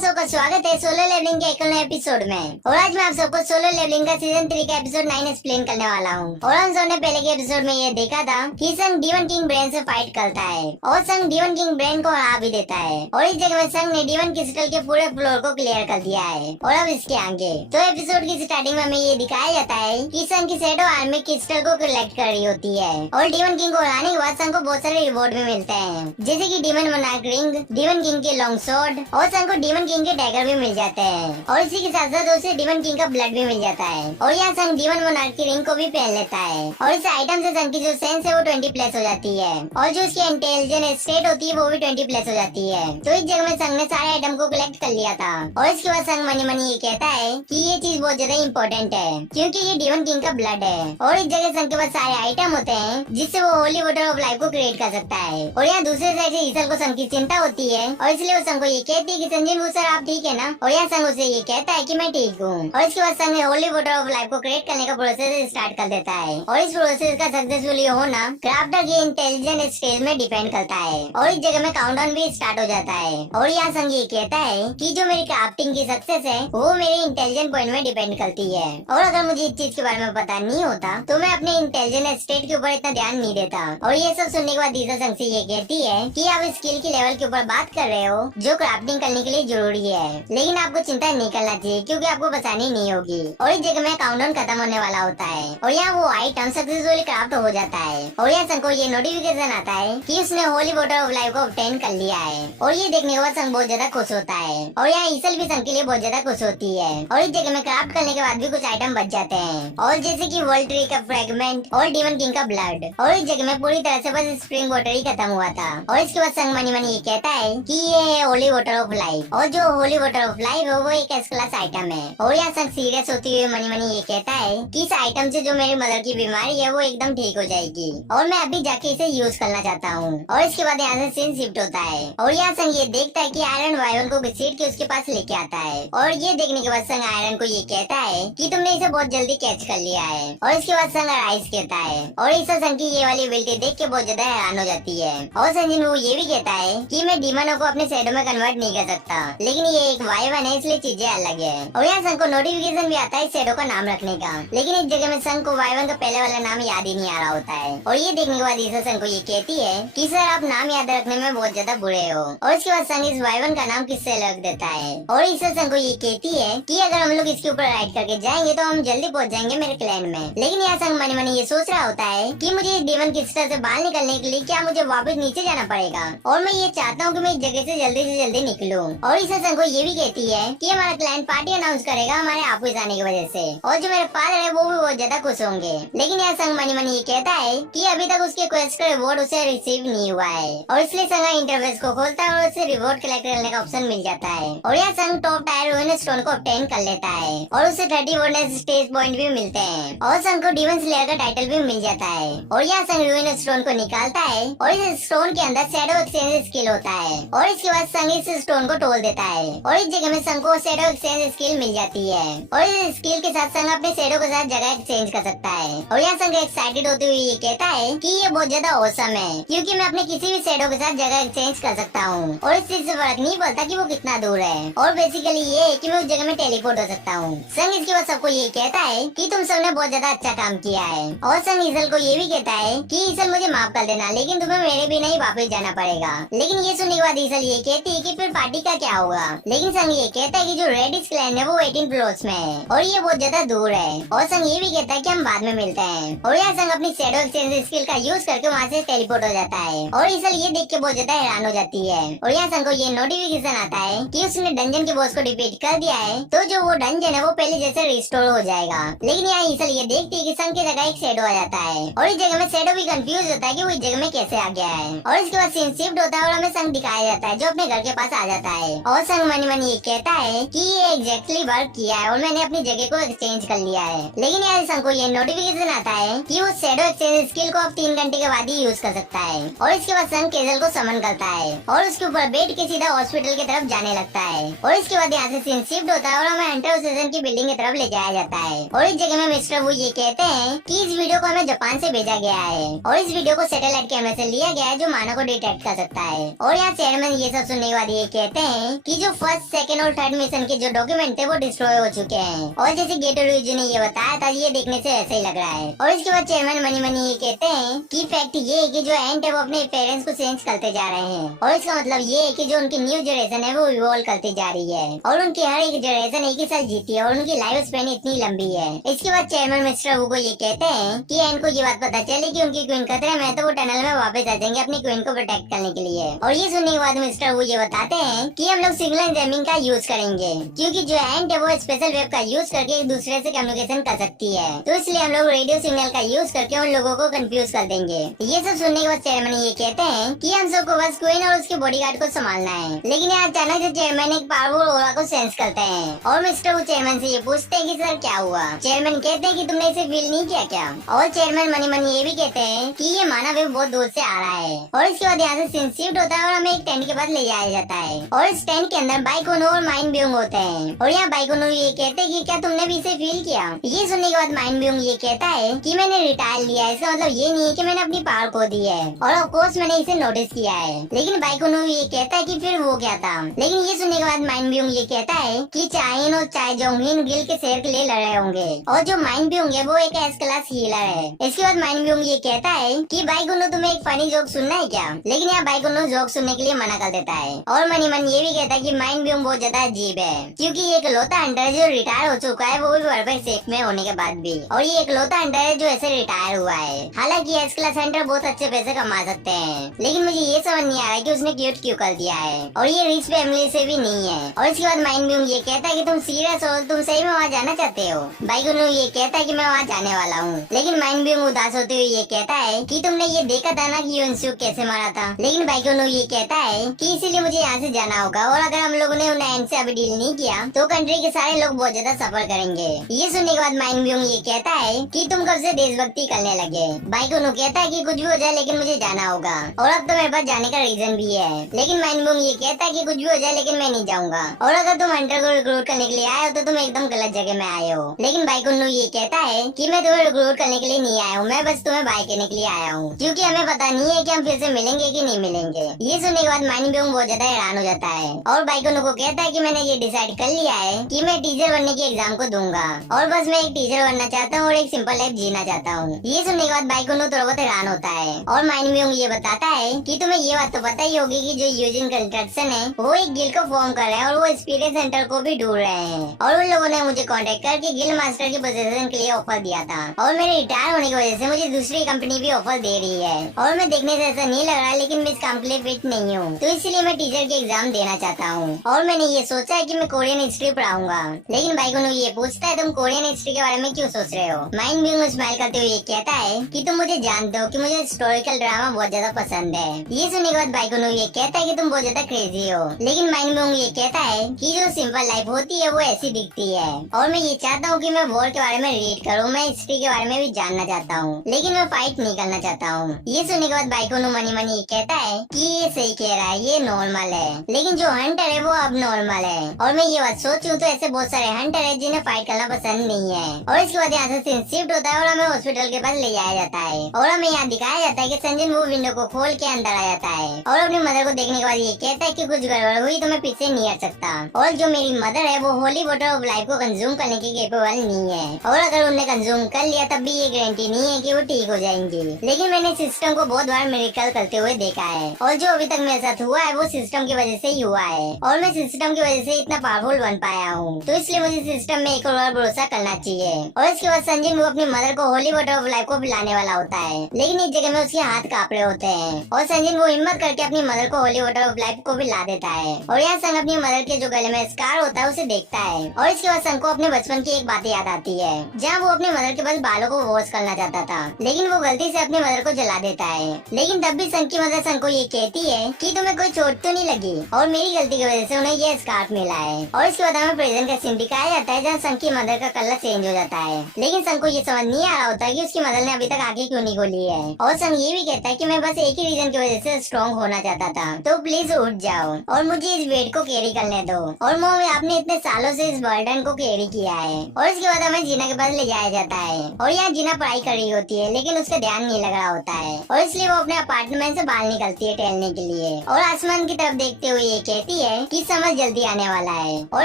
सबका स्वागत है सोलो लेवलिंग के एक नए एपिसोड में। और आज मैं आप सबको सोलो लेवलिंग का सीजन 3 का एपिसोड 9 एक्सप्लेन करने वाला हूँ। और हम सबने पहले के एपिसोड में ये देखा था कि संग डीवन किंग ब्रेन से फाइट करता है और संग डीवन किंग ब्रेन को हरा भी देता है। और इस जगह में संग ने डीवन क्रिस्टल के पूरे फ्लोर को क्लियर कर दिया है। और अब इसके आगे तो एपिसोड की स्टार्टिंग में हमें ये दिखाया जाता है कि संग की शैडो आर्मी क्रिस्टल को कलेक्ट कर रही होती है और डीवन किंग को हराने के बाद संग को बहुत सारे रिवॉर्ड भी मिलते हैं, जैसे कि D1 monarch ring, D1 king के लॉन्ग स्वॉर्ड और संग को डीवन किंग के डैगर भी मिल जाते हैं। और इसी के साथ साथ उसे डीवन किंग का ब्लड भी मिल जाता है। और यहाँ संग डीवन मोनार्क की रिंग को भी पहन लेता है। और इस आइटम से संग की जो सेंस है वो 20 प्लस हो जाती है और जो उसकी इंटेलिजेंस स्टेट होती है वो भी 20 प्लस हो जाती है। तो इस जगह में संग ने सारे आइटम को कलेक्ट कर लिया था। और इसके बाद संग मनी मनी ये कहता है कि ये चीज बहुत ज्यादा इम्पोर्टेंट है क्योंकि ये डीवन किंग का ब्लड है। और इस जगह संग के पास सारे आइटम होते हैं जिससे वो होली वाटर ऑफ लाइफ को क्रिएट कर सकता है। और यहाँ दूसरे साइड से ईसल को संग की चिंता होती है और इसलिए वो संग को ये कहती है कि संजय वो सर आप ठीक है ना। और यहाँ संग उसे ये कहता है कि मैं ठीक हूँ। और इसके बाद संग होली वाटर ऑफ लाइफ को क्रिएट करने का प्रोसेस स्टार्ट कर देता है। और इस प्रोसेस का सक्सेसफुली होना क्राफ्टर के इंटेलिजेंस स्टेज में डिपेंड करता है। और इस जगह में काउंटडाउन भी स्टार्ट हो जाता है। और यहाँ संग ये कहता है कि जो मेरी क्राफ्टिंग की सक्सेस है वो मेरे इंटेलिजेंट पॉइंट में डिपेंड करती है। और अगर मुझे इस चीज के बारे में पता नहीं होता तो मैं अपने इंटेलिजेंस स्टेट के ऊपर इतना ध्यान नहीं देता। और ये सब सुनने के बाद दीसा संग से ये कहती है कि आप स्किल की लेवल के ऊपर बात कर रहे हो जो क्राफ्टिंग करने के लिए जरूरी है, लेकिन आपको चिंता नहीं करना चाहिए क्योंकि आपको बचानी नहीं होगी। और इस जगह में काउंटडाउन खत्म होने वाला होता है और यहाँ वो आइटम सक्सेसफुली क्राफ्ट हो जाता है। और यहाँ संग को ये नोटिफिकेशन आता है कि उसने होली वाटर ऑफ लाइफ को ऑब्टेन कर लिया है। और ये देखने के बाद संग बहुत ज्यादा खुश होता है। और यहाँ ईसल भी संग के लिए बहुत ज्यादा खुश होती है। और इस जगह में क्राफ्ट करने के बाद भी कुछ आइटम बच जाते हैं और जैसे कि वर्ल्ड ट्री का फ्रेगमेंट और डीवन किंग का ब्लड। और इस जगह में पूरी तरह से बस स्प्रिंग वाटर ही खत्म हुआ था। और इसके बाद संग मनी मनी ये कहता है कि ये है होली वाटर ऑफ लाइफ और जो होली वाटर ऑफ लाइफ है वो एक एस क्लास आइटम है। और यहाँ संग सीरियस होती हुई मनी मनी ये कहता है कि इस आइटम से जो मेरी मदर की बीमारी है वो एकदम ठीक हो जाएगी और मैं अभी जाके इसे यूज करना चाहता हूँ। और इसके बाद यहाँ से सीन शिफ्ट होता है और यहाँ संग ये देखता है कि आयरन वायरन को घसीट के उसके पास लेके आता है। और ये देखने के बाद संग आयरन को ये कहता है कि तुमने इसे बहुत जल्दी कैच कर लिया है। और इसके बाद संग राइस कहता है और इस संग की ये वाली एबिलिटी देख के बहुत ज्यादा हैरान हो जाती है। और संजय वो ये भी कहता है कि मैं डीमनों को अपने शैडो में कन्वर्ट नहीं कर सकता, लेकिन ये एक वाइवन है इसलिए चीजें अलग है। और यहाँ संग को नोटिफिकेशन भी आता है शैडो का नाम रखने का, लेकिन इस जगह में संग को वाइवन का पहले वाला नाम याद ही नहीं आ रहा होता है। और ये देखने के बाद ईसा संग को ये कहती है कि सर आप नाम याद रखने में बहुत ज्यादा बुरे हो। और इसके बाद संग इस वाइवन का नाम किससे रख देता है। और ईसा संग को ये कहती है कि अगर हम लोग इसके ऊपर राइड करके जाएंगे तो हम जल्दी पहुंच जाएंगे मेरे क्लैन में। लेकिन यहाँ संग मनी मनी ये सोच रहा होता है कि मुझे इस डीवन क्रिस्टल से बाहर निकलने के लिए क्या मुझे वापस नीचे जाना पड़ेगा और मैं ये चाहता हूँ कि मैं इस जगह से जल्दी निकलूं। और ईसा संग को ये भी कहती है कि हमारा क्लैन पार्टी अनाउंस करेगा हमारे वापस आने की वजह से और जो मेरे फादर है वो भी बहुत ज्यादा खुश होंगे। लेकिन यहाँ संग मनी मनी ये कहता है कि अभी तक उसके क्वेस्ट का रिवॉर्ड उसे रिसीव नहीं हुआ है। और इसलिए संग इंटरफेस को खोलता है और उसे रिवॉर्ड कलेक्ट करने का ऑप्शन मिल जाता है। और यहाँ संग टॉप टायर रूइन स्टोन को ऑब्टेन कर लेता है और उसे 30 बोनस स्टेज पॉइंट भी मिलते हैं और संग को डीवन स्लेयर का टाइटल भी मिल जाता है। और यहाँ संग रूइन स्टोन को निकालता है और इस स्टोन के अंदर शैडो एक्सचेंज स्किल होता है। और इसके बाद संग इस स्टोन को तोड़ देता है और इस जगह में संग को शैडो एक्सचेंज स्किल मिल जाती है। और इस स्किल के साथ संग अपने शैडो के साथ जगह एक्सचेंज कर सकता है। और यहाँ संग एक्साइटेड होते हुए ये कहता है कि ये बहुत ज्यादा औसम है क्योंकि मैं अपने किसी भी शैडो के साथ जगह एक्सचेंज कर सकता हूँ और इस चीज से फर्क नहीं पड़ता कि वो कितना दूर है। और बेसिकली ये है कि मैं उस जगह में टेलीपोर्ट हो सकता हूँ। संग इसके बाद सबको ये कहता है कि तुम सबने बहुत ज्यादा अच्छा काम किया है। और संग ईसल को ये भी कहता है कि ईसल मुझे माफ कर देना लेकिन तुम्हें मेरे बिना ही वापस जाना पड़ेगा। लेकिन ये सुनने के बाद ईसल ये कहती है कि फिर पार्टी का क्या होगा। लेकिन संग ये कहता है कि जो रेडिस क्लैन है वो 18 फ्लोर्स में है और ये बहुत ज्यादा दूर है। और संग ये भी कहता है कि हम बाद में मिलते हैं। और यहाँ संग अपनी शैडो एक्सचेंज स्किल का यूज करके वहाँ से टेलीपोर्ट हो जाता है। और ईसल ये देख के बहुत ज्यादा हैरान हो जाती है। और यहाँ संग को ये नोटिफिकेशन आता है कि उसने डंजन के बॉस को डिफीट कर दिया है तो जो वो डंजन है वो पहले जैसे रिस्टोर हो जाएगा। लेकिन यहाँ ईसल ये देखती है कि संग की जगह एक शैडो आ जाता है और इस जगह में शैडो भी कंफ्यूज होता है कि वो इस जगह में कैसे आ गया है। और इसके बाद सीन शिफ्ट होता है और हमें संग दिखाया जाता है जो अपने घर के पास आ जाता है। और संग मनी मनी ये कहता है कि ये एग्जैक्टली वर्क किया है और मैंने अपनी जगह को एक्सचेंज कर लिया है। लेकिन यहाँ संग को ये नोटिफिकेशन आता है कि वो शैडो एक्सचेंज स्किल को अब 3 घंटे के बाद ही यूज कर सकता है। और इसके बाद संग केजल को समन करता है और उसके ऊपर बैठ के सीधा हॉस्पिटल की तरफ जाने लगता है। और इसके बाद यहाँ से सीन शिफ्ट होता है और हमें एंटर स्टेशन की बिल्डिंग की तरफ ले जाया जाता है। और इस जगह में मिस्टर वो ये कहते हैं कि इस वीडियो को हमें जापान से भेजा गया है और इस वीडियो को सैटेलाइट कैमरे से लिया गया है जो मानव को डिटेक्ट कर सकता है। और यहाँ चेयरमैन ये सब सुनने के बाद ये कहते हैं कि जो फर्स्ट, सेकंड और थर्ड मिशन के जो डॉक्यूमेंट थे वो डिस्ट्रॉय हो चुके हैं। और जैसे गेटोलूइस ने ये बताया था, ये देखने से ऐसे ही लग रहा है। और इसके बाद चेयरमैन मनी मनी ये कहते हैं कि फैक्ट ये है कि जो एंट है वो अपने पेरेंट्स को चेंज करते जा रहे हैं। और इसका मतलब ये है कि जो उनकी न्यू जनरेशन है वो इवॉल्व करती जा रही है और उनकी हर एक जनरेशन एक ही साथ जीती है और उनकी लाइफ स्पेन इतनी लंबी है। इसके बाद चेयरमैन मिस्टर वू को ये कहते हैं कि एंट को ये बात पता चली कि उनकी क्वीन खतरे में, तो वो टनल में वापस आ जाएंगे अपनी क्वीन को प्रोटेक्ट करने के लिए। और ये सुनने के बाद मिस्टर वू ये बताते हैं कि हम लोग सिग्नल जैमिंग का यूज करेंगे, क्योंकि जो एंट है वो स्पेशल वेव का यूज करके एक दूसरे से कम्युनिकेशन कर सकती है। तो इसलिए हम लोग रेडियो सिग्नल का यूज करके उन लोगों को कंफ्यूज कर देंगे। ये सब सुनने के बाद चेयरमैन ये कहते हैं कि हम सबको बस क्वीन और उसके बॉडीगार्ड को संभालना है। लेकिन यहाँ अचानक से चेयरमैन एक पावरफुल ऑरा को सेंस करते हैं और मिस्टर वू चेयरमैन से ये पूछते हैं कि सर क्या हुआ। चेयरमैन कहते हैं कि तुमने इसे फील नहीं किया क्या? और चेयरमैन मनी मनी ये भी कहते हैं कि ये मानव वेव बहुत दूर से आ रहा है। और इसके बाद यहाँ से सीन शिफ्ट होता है और हमें एक टेंट के पास ले जाया जाता है और इस टेंट के अंदर बाइकोनो और माइंड ब्यूइंग होते हैं। और यहाँ बाइकोनो ये कहते हैं कि क्या तुमने भी इसे फील किया? ये सुनने के बाद माइंड ब्यूइंग ये कहता है कि मैंने रिटायर लिया है, इसका मतलब ये नहीं है कि मैंने अपनी पावर खो दी है और ऑफ कोर्स मैंने इसे नोटिस किया है। लेकिन बाइकोनो ये कहता है कि फिर वो क्या था? लेकिन ये सुनने के बाद माइंड ब्यूइंग ये कहता है कि चाइन और चाय जोंगलिन गिल के शेर के लिए लड़ रहे होंगे और जो माइंड ब्यूइंग है वो एक एस क्लास हीलर है। इसके बाद माइंड ब्यूइंग ये कहता है कि बाइकोनो तुम्हें एक फनी जोक सुनना है क्या? लेकिन यहाँ बाइकोनो जोक सुनने के लिए मना कर देता है। और मनी मन ये भी कहता है कि माइंड ब्यूइंग बहुत ज्यादा अजीब है, क्योंकि ये इकलौता हंटर है जो रिटायर हो चुका है, वो भी परफेक्ट शेप में होने के बाद भी। और ये इकलौता हंटर है जो ऐसे रिटायर हुआ है। हालांकि एस क्लास हंटर बहुत अच्छे पैसे कमा सकते हैं, लेकिन मुझे ये समझ नहीं आ रहा है कि उसने क्यूट क्यों कर दिया है। और ये रिच फैमिली से भी नहीं है। और इसके बाद माइंड ब्यूइंग ये कहता है कि तुम सीरियस हो, तुम सही में वहाँ जाना चाहते हो? बाइकोनो ये कहता है कि मैं वहाँ जाने वाला हूँ। लेकिन माइंड ब्यूइंग उदास होते हुए ये कहता है कि तुमने ये देखा था ना कि युनसूक कैसे मारा था? लेकिन बाइकोनो ये कहता है कि इसीलिए मुझे यहाँ से जाना होगा और अगर हम लोगों ने उन एंड से अभी डील नहीं किया तो कंट्री के सारे लोग बहुत ज्यादा सफर करेंगे। ये सुनने के बाद माइंड ब्यूइंग ये कहता है कि तुम कब से देशभक्ति करने लगे? बाइकोनो कहता है कि कुछ भी हो जाए लेकिन मुझे जाना होगा और अब तो मेरे पास जाने का रीजन भी है। लेकिन माइंड ब्यूइंग ये कहता है कि कुछ भी हो जाए लेकिन मैं नहीं जाऊंगा और अगर तुम हंटर को रिक्रूट करने के लिए आए हो तो तुम एकदम गलत जगह में आए हो। लेकिन बाइकोनो ये कहता है कि मैं तुम्हें रिक्रूट करने के लिए नहीं आया हूँ, मैं बस तुम्हें बाय करने के लिए आया हूँ, क्योंकि हमें पता नहीं है कि हम फिर से मिलेंगे कि नहीं मिलेंगे। ये सुनने के बाद माइंड ब्यूइंग बहुत ज्यादा हैरान हो जाता है और बाइकोनो को कहता है कि मैंने ये डिसाइड कर लिया है कि मैं टीचर बनने की एग्जाम को दूंगा और बस मैं एक टीचर बनना चाहता हूँ और एक सिंपल लाइफ जीना चाहता हूँ। ये सुनने के बाद बाइकोनो थोड़ा बहुत हैरान होता है और माइंड ब्यूइंग ये बताता है कि तुम्हें ये बात तो पता ही होगी कि जो यूजिन कंस्ट्रक्शन है वो एक गिल्ड को फॉर्म कर रहे हैं और वो एक्सपीरियंस सेंटर को भी ढूंढ रहे हैं और उन लोगों ने मुझे कांटेक्ट करके गिल्ड मास्टर की पोजीशन के लिए ऑफर दिया था और मेरे रिटायर होने की वजह से मुझे दूसरी कंपनी भी ऑफर दे रही है और मैं देखने से ऐसा नहीं लग रहा लेकिन मैं इस काम के लिए फिट नहीं हूँ, तो इसलिए मैं टीचर की एग्जाम देना चाहता हूँ और मैंने ये सोचा है कि मैं कोरियन हिस्ट्री पढ़ाऊंगा। लेकिन बाइकोनो ये पूछता है तुम कोरियन हिस्ट्री के बारे में क्यों सोच रहे हो? माइंड ब्यूइंग स्माइल करते हुए कहता है कि तुम मुझे जानते हो कि मुझे हिस्टोरिकल ड्रामा बहुत ज्यादा पसंद है। ये सुनने के बाद बाइकोनो ये कहता है कि तुम बहुत ज्यादा क्रेजी हो। लेकिन माइंड ब्यूइंग ये कहता है कि जो सिंपल लाइफ होती है वो ऐसी दिखती है और मैं ये चाहता हूँ कि मैं वॉर के बारे में रीड करूँ, मैं हिस्ट्री के बारे में भी जानना चाहता हूँ, लेकिन मैं फाइट नहीं करना चाहता हूँ। ये सुनने के बाद बाइकोनो मनी मनी ये कहता है कि ये सही कह रहा है, ये नॉर्मल है, लेकिन जो हंटर है वो अब नॉर्मल है और मैं ये बात सोचूं तो ऐसे बहुत सारे हंटर है जिन्हें फाइट करना पसंद नहीं है। और इसके बाद यहाँ से सीन शिफ्ट होता है और हमें हॉस्पिटल के पास ले जाया जाता है और हमें यहाँ दिखाया जाता है कि संजन वो विंडो को खोल के अंदर आ जाता है और अपनी मदर को देखने के बाद ये कहता है कि कुछ गड़बड़ हुई तो मैं पीछे नहीं हट सकता और जो मेरी मदर है वो होली वाटर ऑफ लाइफ को कंज्यूम करने की केपेबल नहीं है और अगर उन्हें कंज्यूम कर लिया तब भी ये गारंटी नहीं है कि वो ठीक हो जाएंगी। लेकिन मैंने सिस्टम को बहुत बार मिरेकल करते हुए देखा है और जो अभी तक मेरे साथ हुआ है वो सिस्टम की वजह से ही हुआ है और मैं सिस्टम की वजह से इतना पावरफुल बन पाया हूँ, तो इसलिए मुझे सिस्टम में एक और बार भरोसा करना चाहिए। और इसके बाद संजन वो अपनी मदर को होली वाटर ऑफ लाइफ को पिलाने वाला होता है, लेकिन इस जगह में उसके हाथ कांप रहे होते हैं और संजन वो हिम्मत करके अपनी मदर को होली वाटर ऑफ लाइफ को पिला देता है और यहाँ संग अपनी मदर के जो गले में स्कार होता है उसे देखता है और इसके बाद संग को अपने बचपन की एक बात याद आती है जहाँ वो अपनी मदर के बस बालों को वॉश करना चाहता था, लेकिन वो गलती से अपनी मदर को जला देता है। लेकिन तब भी संग की मदर संग को ये कहती है कि तुम्हें कोई चोट तो नहीं लगी और मेरी गलती की वजह से उन्हें ये स्कार्फ मिला है। और इसके बाद हमें प्रेजेंट का सीन दिखाया जाता है जहाँ संग की मदर का कलर चेंज हो जाता है, लेकिन संग को ये समझ नहीं आ रहा होता कि उसकी मदर ने अभी तक आंखें क्यों नहीं खोली है और संग ये भी कहता है कि मैं बस एक ही रीजन की वजह से स्ट्रॉन्ग होना चाहता था, तो प्लीज उठ जाओ और मुझे इस वेट को कैरी करने दो। और मॉम आपने इतने सालों से इस बर्डन को कैरी किया है। और इसके बाद हमें जीना के पास ले जाया जाता है और यहाँ जीना पढ़ाई कर रही होती है लेकिन उसका ध्यान नहीं लग रहा होता है और इसलिए वो अपने अपार्टमेंट से बाहर निकलती है टहलने के लिए और आसमान की तरफ देखते हुए ये कहती है कि समझ जल्दी आने वाला है और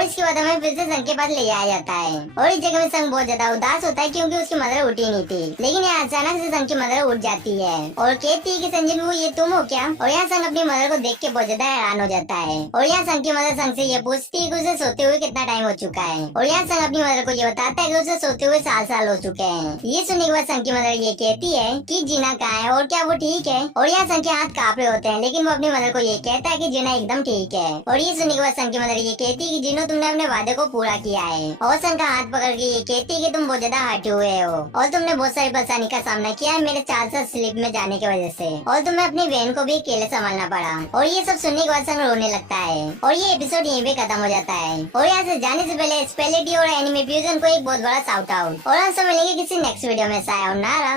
इसके बाद हमें फिर से संग के पास ले जाया जाता है और इस जगह में संग बहुत ज्यादा उदास होता है क्योंकि उसकी मदर उठी नहीं थी। लेकिन यहाँ अचानक से संग की मदर उठ जाती है और कहती है कि संजय वो ये तुम हो क्या? और यहाँ संग अपनी मदर को देख के बहुत ज्यादा हैरान हो जाता है और यहाँ संग की मदर संग से ये पूछती है कि उसे सोते हुए कितना टाइम हो चुका है और यहाँ संग अपनी मदर को ये बताता है कि उसे सोते हुए साल हो चुके हैं। ये सुनने के बाद संग की मदर ये कहती है कि जीना कहाँ है और क्या वो ठीक है? और यहाँ संग के हाथ कांप रहे होते हैं लेकिन वो अपनी मदर को ये कहता है कि जीना एकदम ठीक है। और ये सुनने के बाद संग की मदर ये कहती है कि जीनो तुमने अपने वादे को पूरा किया है। और संग का हाथ पकड़ के ये कहती है कि तुम बहुत ज्यादा हटे हुए हो और तुमने बहुत सारी परेशानी का सामना किया है मेरे 4 साल स्लीप में जाने की वजह से और तुम्हें अपनी बहन को भी अकेले संभालना पड़ा। और ये सब सुनने के बाद संग रोने लगता है और ये एपिसोड यहीं पे खत्म हो जाता है। और यहाँ से जाने से पहले स्पेलिटी और एनिमे फ्यूजन को एक बहुत बड़ा शाउट आउट और हम सब मिलेंगे किसी नेक्स्ट वीडियो में। सायोनारा।